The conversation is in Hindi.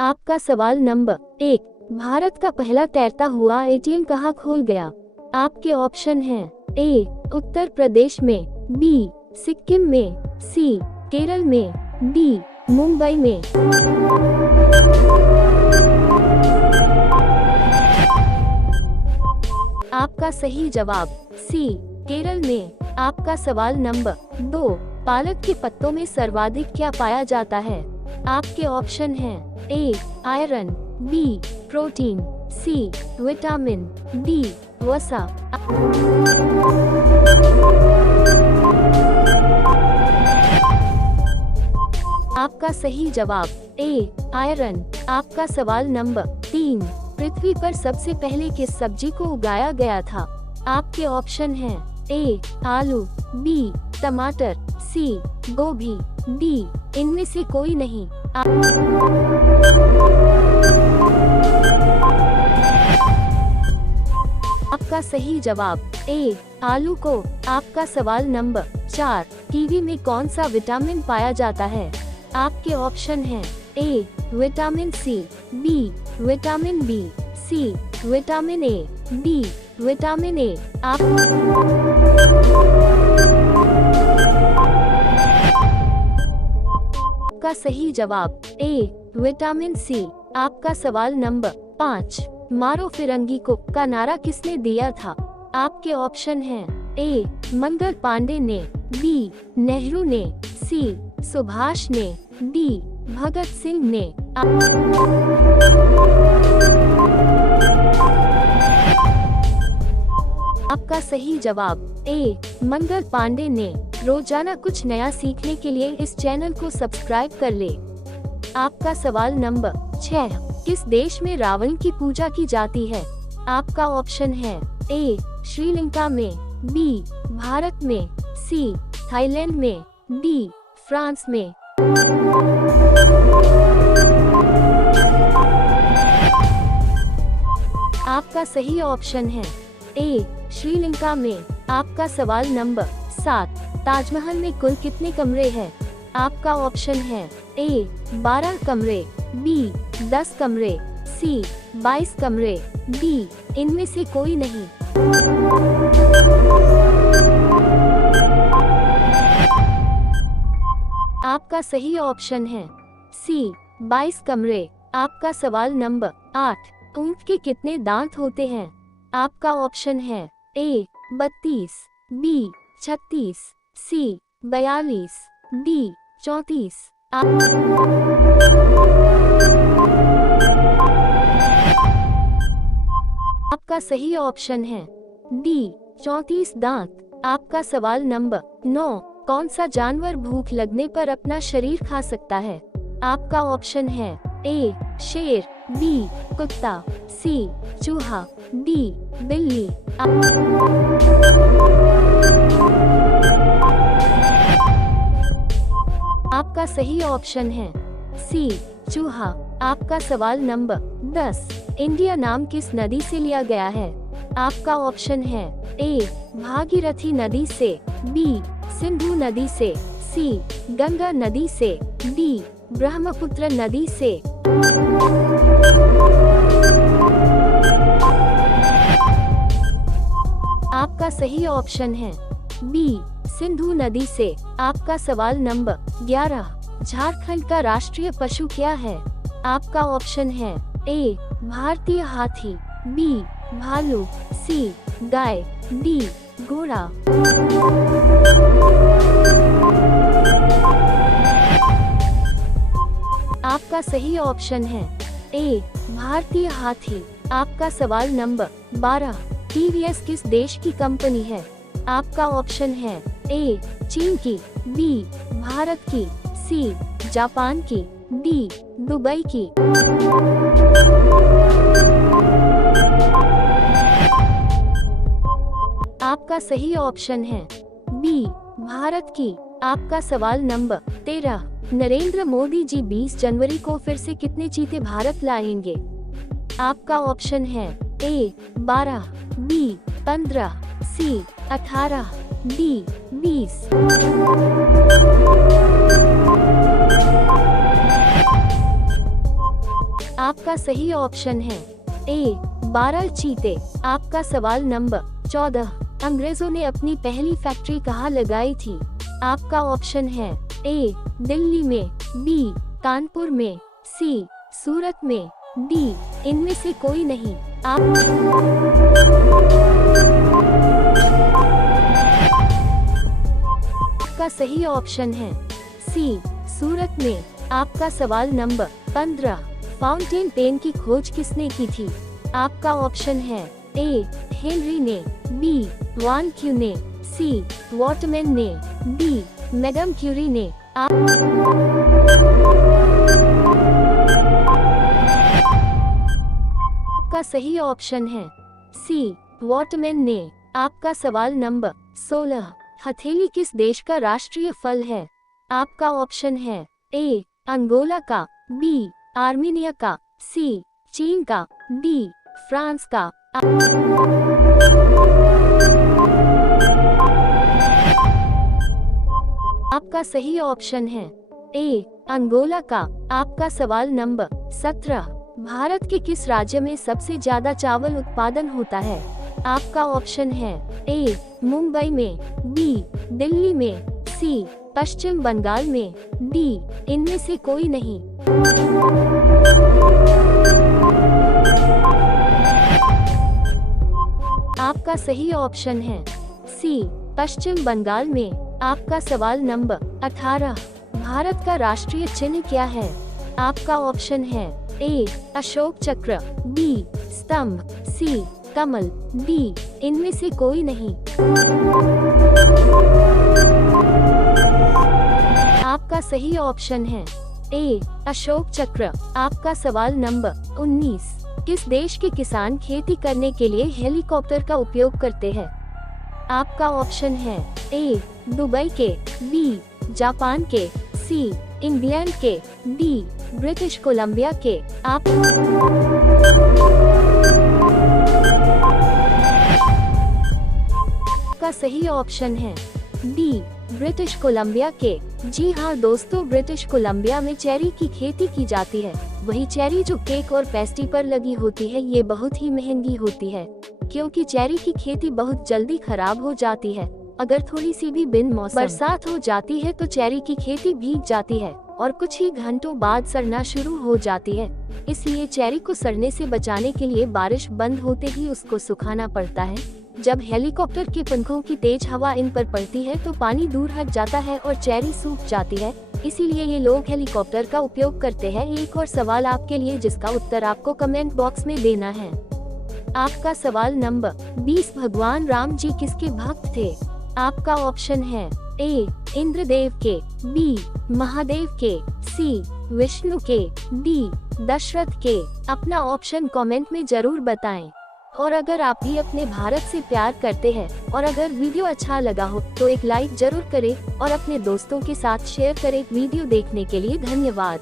आपका सवाल नंबर 1, भारत का पहला तैरता हुआ एटीएम कहाँ खोल गया? आपके ऑप्शन हैं ए. उत्तर प्रदेश में, बी. सिक्किम में, सी. केरल में, डी. मुंबई में। आपका सही जवाब सी. केरल में। आपका सवाल नंबर 2, पालक के पत्तों में सर्वाधिक क्या पाया जाता है? आपके ऑप्शन हैं A. Iron, B. Protein, C. Vitamin, D. वसा। आपका सही जवाब ए. आयरन। आपका सवाल नंबर 3, पृथ्वी पर सबसे पहले किस सब्जी को उगाया गया था? आपके ऑप्शन हैं ए. आलू, बी. टमाटर, सी. गोभी, डी. इनमें से कोई नहीं। आपका सही जवाब ए. आलू को। आपका सवाल नंबर 4, कीवी में कौन सा विटामिन पाया जाता है? आपके ऑप्शन हैं A. Vitamin C, B. Vitamin B, C. Vitamin A, D. Vitamin A. आपका सही जवाब ए. विटामिन सी। आपका सवाल नंबर 5, मारो फिरंगी को का नारा किसने दिया था? आपके ऑप्शन हैं ए. मंगल पांडे ने, बी. नेहरू ने, सी. सुभाष ने, डी. भगत सिंह ने। आपका सही जवाब ए. मंगल पांडे ने। रोजाना कुछ नया सीखने के लिए इस चैनल को सब्सक्राइब कर ले। आपका सवाल नंबर 6, किस देश में रावण की पूजा की जाती है? आपका ऑप्शन है ए. श्रीलंका में, बी. भारत में, सी. थाईलैंड में, डी. फ्रांस में। आपका सही ऑप्शन है ए. श्रीलंका में। आपका सवाल नंबर 7, ताजमहल में कुल कितने कमरे हैं? आपका ऑप्शन है ए. 12 कमरे, बी. 10 कमरे, सी. 22 कमरे, डी. इनमें से कोई नहीं। आपका सही ऑप्शन है सी. 22 कमरे। आपका सवाल नंबर 8, ऊंट के कितने दांत होते हैं? आपका ऑप्शन है ए. 32, बी. 36, सी. 42, डी. 34। आपका सही ऑप्शन है डी. 34 दांत। आपका सवाल नंबर 9, कौन सा जानवर भूख लगने पर अपना शरीर खा सकता है? आपका ऑप्शन है ए. शेर, बी. कुत्ता, सी. चूहा, डी. बिल्ली। आपका सही ऑप्शन है सी. चूहा। आपका सवाल नंबर 10, इंडिया नाम किस नदी से लिया गया है? आपका ऑप्शन है ए. भागीरथी नदी से, बी. सिंधु नदी से, सी. गंगा नदी से, डी. ब्रह्मपुत्र नदी से। आपका सही ऑप्शन है बी. सिंधु नदी से। आपका सवाल नंबर 11, झारखंड का राष्ट्रीय पशु क्या है? आपका ऑप्शन है ए. भारतीय हाथी, बी. भालू, सी. गाय, डी. घोड़ा। आपका सही ऑप्शन है ए. भारतीय हाथी। आपका सवाल नंबर 12, टीवीएस किस देश की कंपनी है? आपका ऑप्शन है ए. चीन की, बी. भारत की, सी. जापान की, डी. दुबई की। आपका सही ऑप्शन है बी. भारत की। आपका सवाल नंबर 13, नरेंद्र मोदी जी 20 जनवरी को फिर से कितने चीते भारत लाएंगे? आपका ऑप्शन है ए. 12, बी. 15, सी. 18, डी. 20। आपका सही ऑप्शन है ए 12 चीते। आपका सवाल नंबर 14, अंग्रेजों ने अपनी पहली फैक्ट्री कहाँ लगाई थी? आपका ऑप्शन है ए दिल्ली में, बी कानपुर में, सी सूरत में, डी इनमें से कोई नहीं। आपका सही ऑप्शन है सी सूरत में। आपका सवाल नंबर 15, फाउंटेन पेन की खोज किसने की थी? आपका ऑप्शन है ए हेनरी ने, बी वान क्यू ने, सी वॉटमैन ने, डी मैडम क्यूरी ने। आपका सही ऑप्शन है सी वॉटमैन ने। आपका सवाल नंबर 16, हथेली किस देश का राष्ट्रीय फल है? आपका ऑप्शन है ए अंगोला का, बी आर्मीनिया का, सी चीन का, डी फ्रांस का। आपका सही ऑप्शन है ए अंगोला का। आपका सवाल नंबर 17, भारत के किस राज्य में सबसे ज्यादा चावल उत्पादन होता है? आपका ऑप्शन है ए मुंबई में, बी दिल्ली में, सी पश्चिम बंगाल में, डी इनमें से कोई नहीं। आपका सही ऑप्शन है सी पश्चिम बंगाल में। आपका सवाल नंबर 18, भारत का राष्ट्रीय चिन्ह क्या है? आपका ऑप्शन है ए अशोक चक्र, बी स्तंभ, सी कमल, डी इनमें से कोई नहीं। आपका सही ऑप्शन है ए अशोक चक्र। आपका सवाल नंबर 19, किस देश के किसान खेती करने के लिए हेलीकॉप्टर का उपयोग करते हैं? आपका ऑप्शन है ए दुबई के, बी जापान के, सी इंग्लैंड के, डी ब्रिटिश कोलंबिया के। आपका सही ऑप्शन है डी ब्रिटिश कोलंबिया के। जी हाँ दोस्तों, ब्रिटिश कोलंबिया में चेरी की खेती की जाती है। वही चेरी जो केक और पेस्ट्री पर लगी होती है, ये बहुत ही महंगी होती है, क्योंकि चेरी की खेती बहुत जल्दी खराब हो जाती है। अगर थोड़ी सी भी बिन मौसम बरसात हो जाती है तो चेरी की खेती भीग जाती है और कुछ ही घंटों बाद सड़ना शुरू हो जाती है। इसलिए चेरी को सड़ने से बचाने के लिए बारिश बंद होते ही उसको सुखाना पड़ता है। जब हेलीकॉप्टर के पंखों की तेज हवा इन पर पड़ती है तो पानी दूर हट जाता है और चेरी सूख जाती है। इसीलिए ये लोग हेलीकॉप्टर का उपयोग करते हैं। एक और सवाल आपके लिए, जिसका उत्तर आपको कमेंट बॉक्स में देना है। आपका सवाल नंबर 20, भगवान राम जी किसके भक्त थे? आपका ऑप्शन है ए इंद्रदेव के, बी महादेव के, सी विष्णु के, डी दशरथ के। अपना ऑप्शन कमेंट में जरूर बताएं। और अगर आप भी अपने भारत से प्यार करते हैं और अगर वीडियो अच्छा लगा हो तो एक लाइक जरूर करें और अपने दोस्तों के साथ शेयर करें। वीडियो देखने के लिए धन्यवाद।